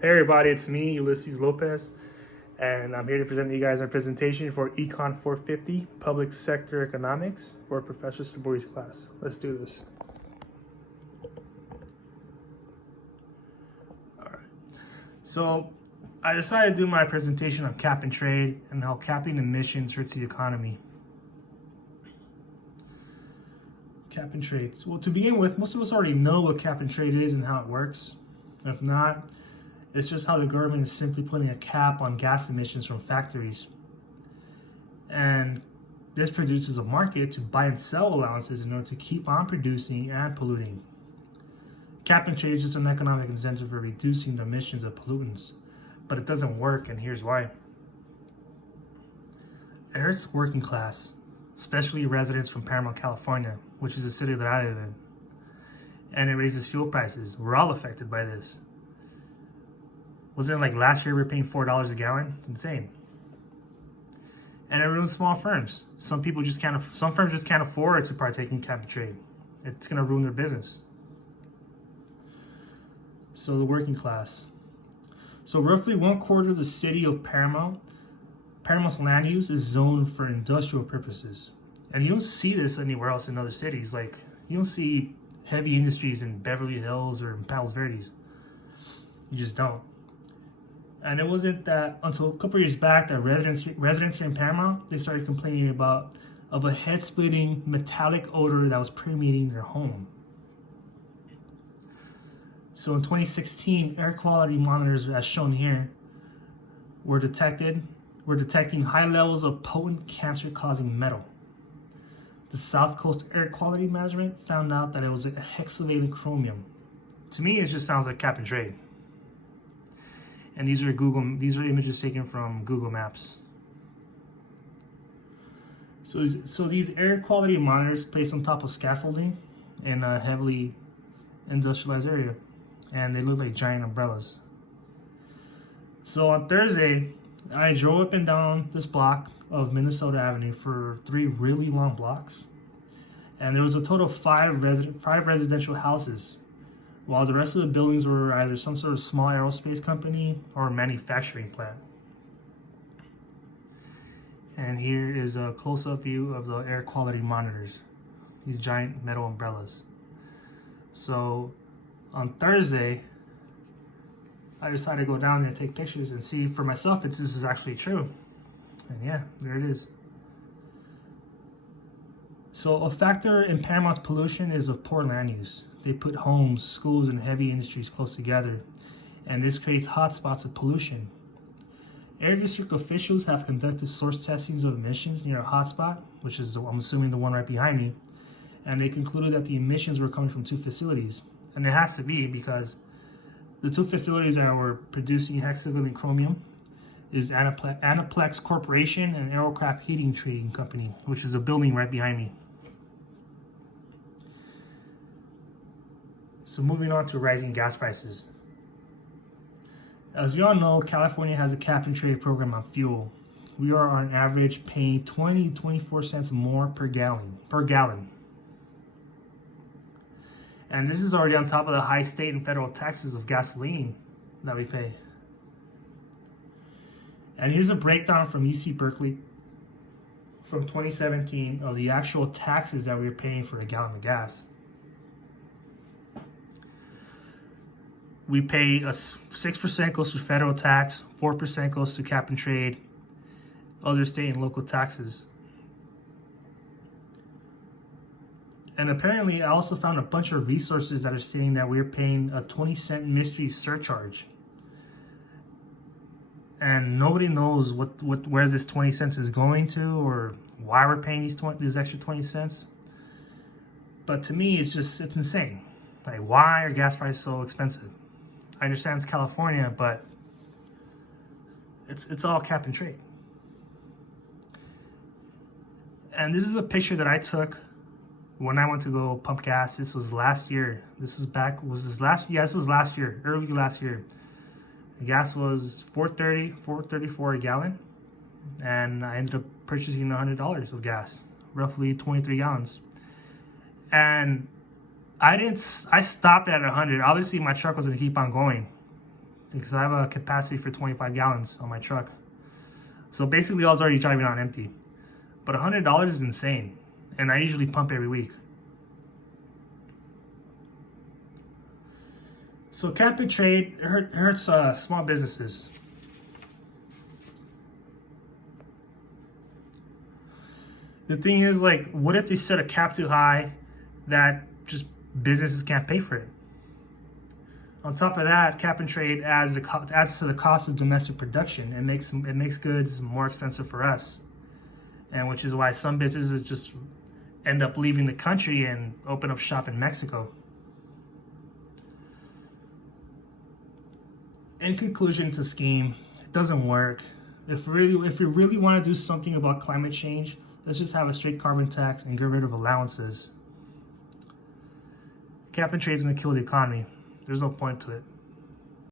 Hey everybody, it's me, Ulysses Lopez, and I'm here to present you guys our presentation for Econ 450, Public Sector Economics for Professor Saburi's class. Let's do this. All right. So I decided to do my presentation on cap and trade and how capping emissions hurts the economy. Cap and trade. So, to begin with, most of us already know what cap and trade is and how it works. If not, it's just how the government is simply putting a cap on gas emissions from factories. And this produces a market to buy and sell allowances in order to keep on producing and polluting. Cap and trade is just an economic incentive for reducing the emissions of pollutants. But it doesn't work, and here's why. It hurts working class, especially residents from Paramount, California, which is the city that I live in. And it raises fuel prices. We're all affected by this. Wasn't it like last year we were paying $4 a gallon? It's insane. And it ruins small firms. Some firms just can't afford to partake in cap and trade. It's gonna ruin their business. So the working class. So roughly 1/4 of the city of Paramount's land use is zoned for industrial purposes. And you don't see this anywhere else in other cities. Like, you don't see heavy industries in Beverly Hills or in Palos Verdes. You just don't. And it wasn't that until a couple years back that residents here in Paramount, they started complaining of a head-splitting metallic odor that was permeating their home. So in 2016, air quality monitors, as shown here, were detecting high levels of potent cancer-causing metal. The South Coast Air Quality Management found out that it was a hexavalent chromium. To me, it just sounds like cap and trade. And these are images taken from Google Maps. So these air quality monitors placed on top of scaffolding in a heavily industrialized area, and they look like giant umbrellas. So on Thursday, I drove up and down this block of Minnesota Avenue for 3 really long blocks, and there was a total of 5 residential houses, while the rest of the buildings were either some sort of small aerospace company or a manufacturing plant. And here is a close-up view of the air quality monitors, these giant metal umbrellas. So on Thursday, I decided to go down there and take pictures and see for myself if this is actually true. And yeah, there it is. So a factor in Paramount's pollution is of poor land use. They put homes, schools, and heavy industries close together, and this creates hotspots of pollution. Air district officials have conducted source testings of emissions near a hotspot, which is, I'm assuming, the one right behind me, and they concluded that the emissions were coming from 2 facilities. And it has to be because the 2 facilities that were producing hexavalent chromium is Anaplex Corporation and Aerocraft Heating Trading Company, which is a building right behind me. So moving on to rising gas prices. As we all know, California has a cap and trade program on fuel. We are on average paying 20 to 24 cents more per gallon. And this is already on top of the high state and federal taxes of gasoline that we pay. And here's a breakdown from UC Berkeley from 2017 of the actual taxes that we were paying for a gallon of gas. We pay 6% goes to federal tax, 4% goes to cap and trade, other state and local taxes. And apparently, I also found a bunch of resources that are saying that we're paying a 20-cent mystery surcharge. And nobody knows where this 20 cents is going to or why we're paying these extra 20 cents. But to me, it's insane. Like, why are gas prices so expensive? I understand it's California, but it's all cap and trade. And this is a picture that I took when I went to go pump gas. This was last year. This was last year, early last year. The gas was $4.34 a gallon, and I ended up purchasing $100 of gas, roughly 23 gallons. And I stopped at 100. Obviously, my truck was gonna keep on going, because I have a capacity for 25 gallons on my truck. So basically I was already driving on empty. But $100 is insane, and I usually pump every week. So cap and trade hurts small businesses. The thing is, like, what if they set a cap too high that just businesses can't pay for it? On top of that, cap and trade adds to the cost of domestic production. It makes goods more expensive for us, and which is why some businesses just end up leaving the country and open up shop in Mexico. In conclusion, it's a scheme. It doesn't work. If we really want to do something about climate change, let's just have a straight carbon tax and get rid of allowances. Cap and trade is going to kill the economy. There's no point to it.